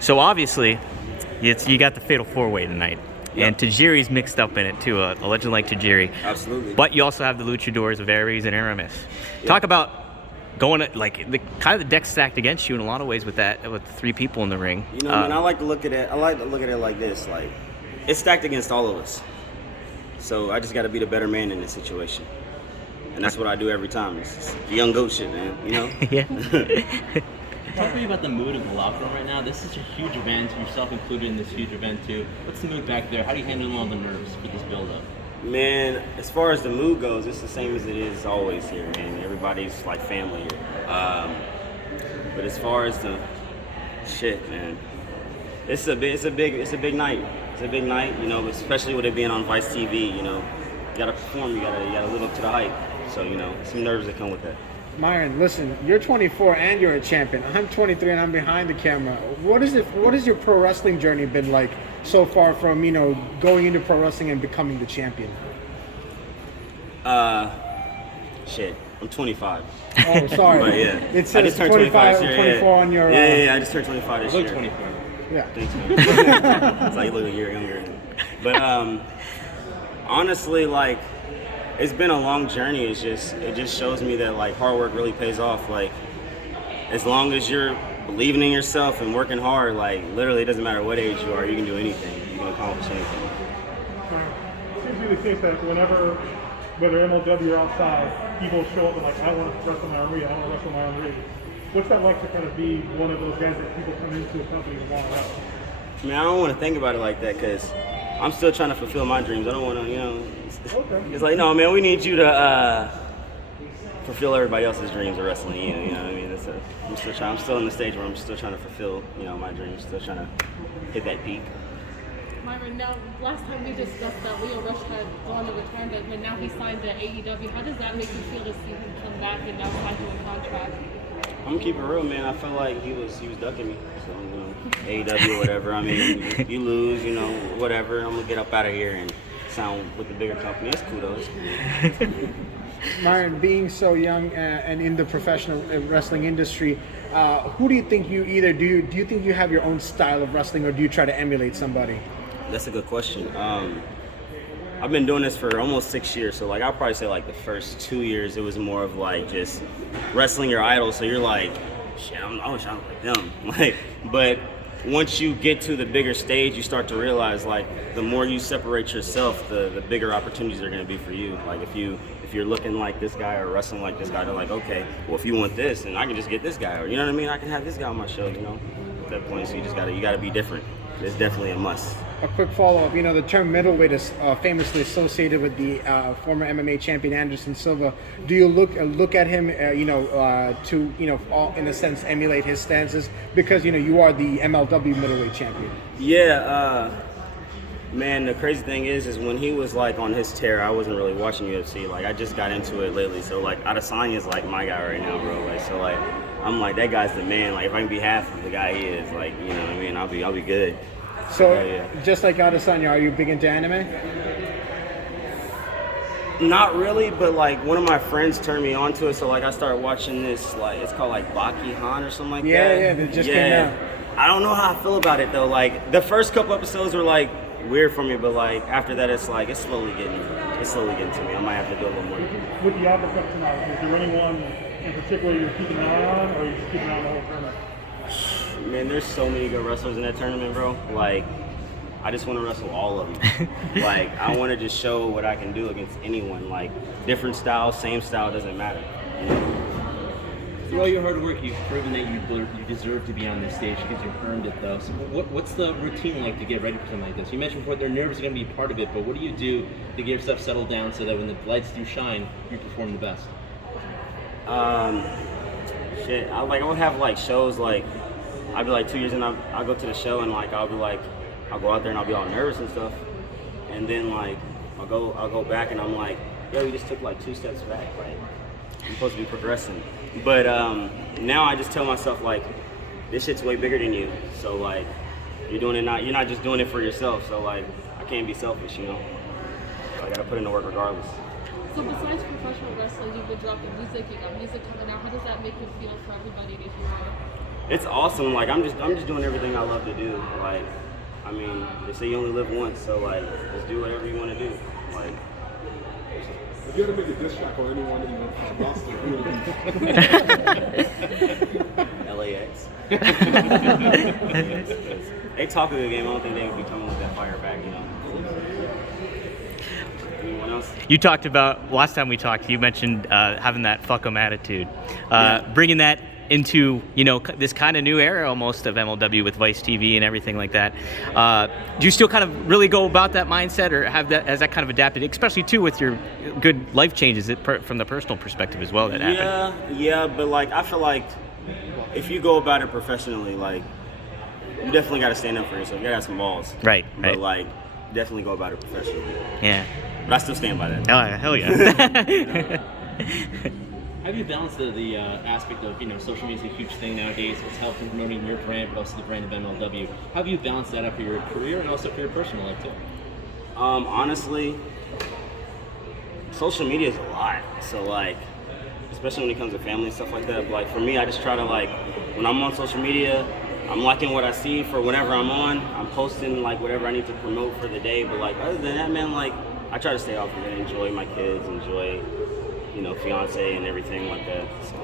So obviously, you got the Fatal 4-Way tonight. Yep. And Tajiri's mixed up in it too, a legend like Tajiri. Absolutely. But you also have the luchadors of Arez and Aramis. Yep. Talk about going at, like, the kind of the deck stacked against you in a lot of ways with that, with 3 people in the ring. You know, man, I like to look at it like this, like, it's stacked against all of us. So I just got to be the better man in this situation. And that's what I do every time. It's young goat shit, man, you know? Yeah. Talk to me about the mood of the locker room right now. This is a huge event, yourself included in this huge event too. What's the mood back there? How do you handle all the nerves with this build-up? Man, as far as the mood goes, it's the same as it is always here, man. Everybody's like family here. But as far as the shit, man, it's a big night. It's a big night, you know, especially with it being on Vice TV. You know, you gotta perform, you gotta live up to the hype. So, you know, some nerves that come with that. Myron, listen, you're 24 and you're a champion. I'm 23 and I'm behind the camera. What has your pro wrestling journey been like so far from, you know, going into pro wrestling and becoming the champion? Shit, I'm 25. Oh, sorry. But yeah, It says 25 or 24 on your... Yeah, I just turned 25 this year. Look 24. Yeah. Thanks, man. It's like you look a year younger. But honestly, like, it's been a long journey. It just shows me that, like, hard work really pays off. Like, as long as you're believing in yourself and working hard, like, literally it doesn't matter what age you are, you can do anything. You can accomplish anything. It seems to be the case that whenever, whether MLW or outside, people show up and like, I want to wrestle Myron Reed, I want to wrestle Myron Reed. What's that like to kind of be one of those guys that people come into a company and want to wrestle? I mean, I don't want to think about it like that because I'm still trying to fulfill my dreams. I don't want to, you know. It's like, no, man, we need you to fulfill everybody else's dreams of wrestling you. You know what I mean? I'm still in the stage where I'm still trying to fulfill, you know, my dreams. Still trying to hit that peak. Myron, now, last time we discussed that Leo Rush had gone to retirement, but now he signed to AEW. How does that make you feel to see him come back and now sign to a contract? I'm gonna keep it real, man. I feel like he was ducking me. So, you know, AEW or whatever. I mean, you lose, you know, whatever. I'm gonna get up out of here and sound with the bigger company. It's cool though. It's cool. Myron, being so young and in the professional wrestling industry, who do you think do you think you have your own style of wrestling, or do you try to emulate somebody? That's a good question. I've been doing this for almost 6 years, so like I'll probably say like the first 2 years it was more of like just wrestling your idol. So you're like, shit, I wish I was like them. Like, but once you get to the bigger stage, you start to realize like the more you separate yourself, the bigger opportunities are going to be for you. Like if you're looking like this guy or wrestling like this guy, they're like, okay, well if you want this, then I can just get this guy, or you know what I mean? I can have this guy on my show, you know. At that point, so you gotta be different. It's definitely a must. A quick follow-up, you know, the term middleweight is famously associated with the former MMA champion Anderson Silva. Do you look at him, to, you know, in a sense, emulate his stances? Because, you know, you are the MLW middleweight champion. Yeah, man, the crazy thing is when he was, like, on his tear, I wasn't really watching UFC. Like, I just got into it lately. So, like, Adesanya's, like, my guy right now, bro. Like, so, like, I'm like, that guy's the man. Like, if I can be half of the guy he is, like, you know what I mean? I'll be good. So, yeah. Just like Adesanya, are you big into anime? Not really, but like one of my friends turned me on to it, so like I started watching this, like it's called like Baki Han or something like that. Yeah, they just came out. I don't know how I feel about it though. Like the first couple episodes were like weird for me, but like after that it's slowly getting to me. I might have to do a little more. With the uppercut tonight, is there anyone in particular you're keeping an eye on, or are you just keeping an eye on the whole tournament? Man, there's so many good wrestlers in that tournament, bro. Like, I just want to wrestle all of them. Like, I want to just show what I can do against anyone. Like, different style, same style, doesn't matter. You know? Through all your hard work, you've proven that you deserve to be on this stage because you've earned it, though. So what's the routine like to get ready for something like this? You mentioned before their nerves are going to be part of it, but what do you do to get yourself settled down so that when the lights do shine, you perform the best? I would have, like, shows, like, I'd be like 2 years in, I'll go to the show and like I'll go out there and I'll be all nervous and stuff, and then like I'll go back and I'm like, yo, you just took like 2 steps back, like I'm supposed to be progressing. But now I just tell myself like, this shit's way bigger than you, so like you're not just doing it for yourself, so like I can't be selfish, you know. So I gotta put in the work regardless. So besides professional wrestling, you've been dropping music, you got music coming out. How does that make you feel for everybody to hear? It's awesome. Like I'm just doing everything I love to do. Like, I mean, they say you only live once, so like, just do whatever you want to do. Like, if you had to make a diss track on anyone in the roster, who would it LAX. They talk a good game. I don't think they would be coming with that fire back, you know. Anyone else? You talked about last time we talked. You mentioned having that fuck 'em attitude, Yeah. bringing that into this kind of new era almost of MLW with Vice TV and everything like that. Do you still kind of really go about that mindset, or has that kind of adapted, especially too with your good life changes from the personal perspective as well that happened? Yeah, but like I feel like if you go about it professionally, like you definitely got to stand up for yourself. You got to have some balls. Right. But like definitely go about it professionally. Yeah. But I still stand by that. Oh, hell yeah. How do you balance the aspect of, social media is a huge thing nowadays. It's helping promoting your brand, but also the brand of MLW. How do you balance that up for your career and also for your personal life too? Honestly, social media is a lot. So like, especially when it comes to family and stuff like that. But like for me, I just try to like, when I'm on social media, I'm liking what I see for whenever I'm on. I'm posting like whatever I need to promote for the day. But like other than that, man, like I try to stay off of it, enjoy my kids, enjoy, fiance and everything like that. So.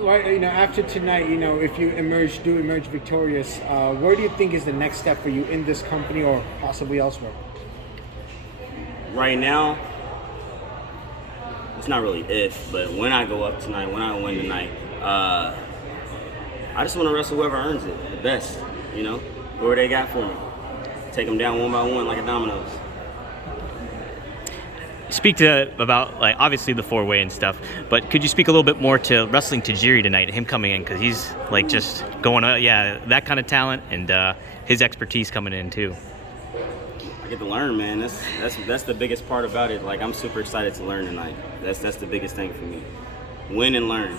Right, after tonight, if you do emerge victorious, where do you think is the next step for you in this company or possibly elsewhere? Right now, it's not really if, but when I go up tonight, when I win tonight, I just want to wrestle whoever earns it, the best, whoever they got for me. Take them down one by one like a dominoes. Speak about like obviously the 4-way and stuff, but could you speak a little bit more to wrestling Tajiri tonight, him coming in, because he's like just going that kind of talent and his expertise coming in too. I get to learn, man. That's the biggest part about it. Like I'm super excited to learn tonight. That's the biggest thing for me. Win and learn.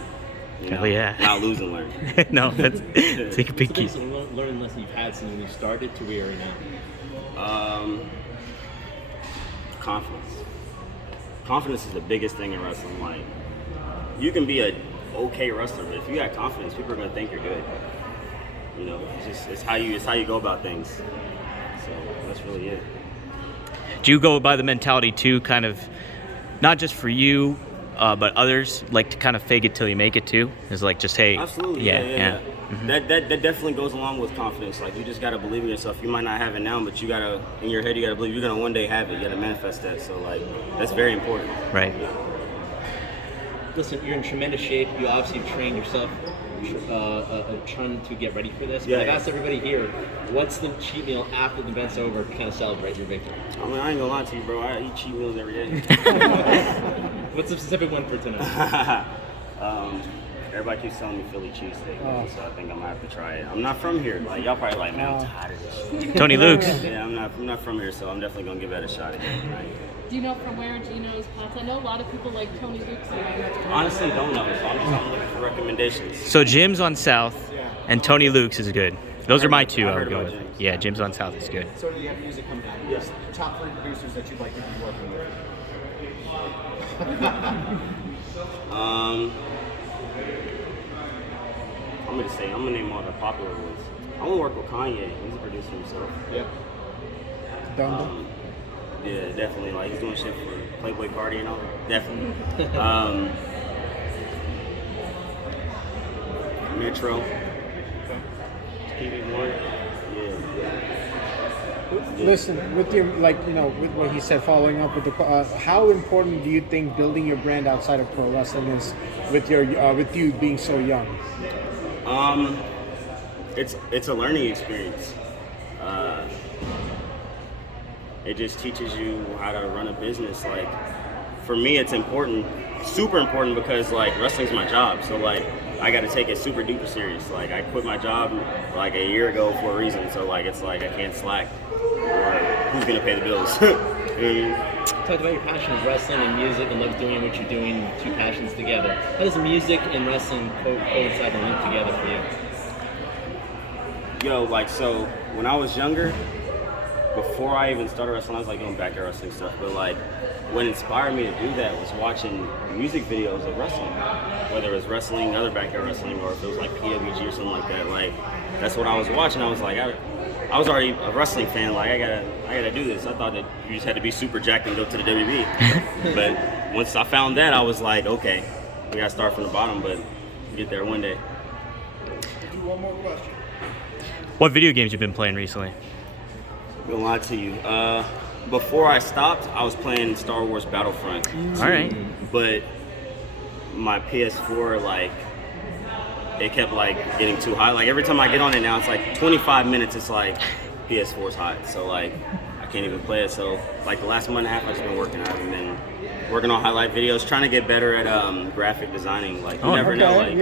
Hell yeah. Not lose and learn. No, that's take a big What's key. the biggest learning lesson you've had since when you started to where you are now? Confidence. Confidence is the biggest thing in wrestling. Like, you can be a okay wrestler, but if you got confidence, people are gonna think you're good. It's how you go about things. So that's really it. Do you go by the mentality too, kind of, not just for you, but others, like to kind of fake it till you make it too? Is like just hey. Absolutely. Yeah. Mm-hmm. That definitely goes along with confidence. Like you just gotta believe in yourself. You might not have it now, but you gotta in your head you gotta believe you're gonna one day have it. You gotta manifest that. So like that's very important. Right. Listen, you're in tremendous shape. You obviously have trained yourself trying to get ready for this. But I've asked everybody here, what's the cheat meal after the event's over to kind of celebrate your victory? I mean, I ain't gonna lie to you, bro. I eat cheat meals every day. What's the specific one for tonight? Everybody keeps telling me Philly cheesesteak, so I think I'm gonna have to try it. I'm not from here. Like y'all probably like, man, I'm tired of this shit. Tony Luke's. Yeah, I'm not from here, so I'm definitely gonna give that a shot again. Right? Do you know from where Gino's Pots? I know a lot of people like Tony Luke's. Honestly, don't know. So I'm looking for recommendations. So Jim's on South, and Tony Luke's is good. Those are my two I would go with. Jim's. Yeah, Jim's on South is good. So do you have music come down? Yes. Top 3 producers that you'd like to be working with? I'm gonna name all the popular ones. I want to work with Kanye. He's a producer himself. Yeah. Yeah, definitely. Like he's doing shit for Playboy Cardi and all. Definitely. Metro. TV1. Yeah. Listen, with your with what he said, following up with the, how important do you think building your brand outside of pro wrestling is with you being so young? It's a learning experience. It just teaches you how to run a business. Like for me, it's important, super important, because like wrestling's my job. So like I got to take it super duper serious. Like I quit my job like a year ago for a reason. So like it's like I can't slack. Or who's gonna pay the bills? Talk about your passion of wrestling and music and love doing what you're doing, two passions together. How does music and wrestling coincide and link together for you? Yo, like so when I was younger, before I even started wrestling, I was like doing backyard wrestling stuff. But like, what inspired me to do that was watching music videos of wrestling, whether it was wrestling, other backyard wrestling, or if it was like PWG or something like that. Like, that's what I was watching. I was like, I was already a wrestling fan. Like, I gotta do this. I thought that you just had to be super jacked and go to the WWE. But once I found that, I was like, okay, we gotta start from the bottom, but get there one day. Do one more question. What video games you've been playing recently? I'm gonna lie to you. Before I stopped, I was playing Star Wars Battlefront. All right. But my PS4, like, it kept like getting too hot. Like every time I get on it now, it's like 25 minutes. It's like PS4's hot, so like I can't even play it. So like the last month and a half, I've just been working. I've been working on highlight videos, trying to get better at graphic designing. Like you never know. Like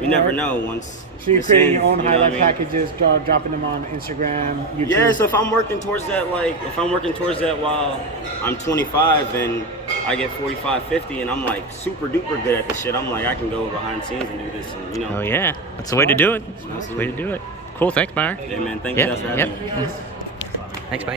you never know once. So you're creating your own highlight what I mean? packages, dropping them on Instagram, YouTube. Yeah, so if I'm working towards that, like, if I'm working towards that while I'm 25 and I get 45, 50, and I'm like super duper good at this shit, I'm like, I can go behind the scenes and do this, and, you know. Oh yeah, that's the way to do it. That's the way to do it. Cool, thanks, Myron. Yeah, man, thank you guys for having me. Thanks, bye.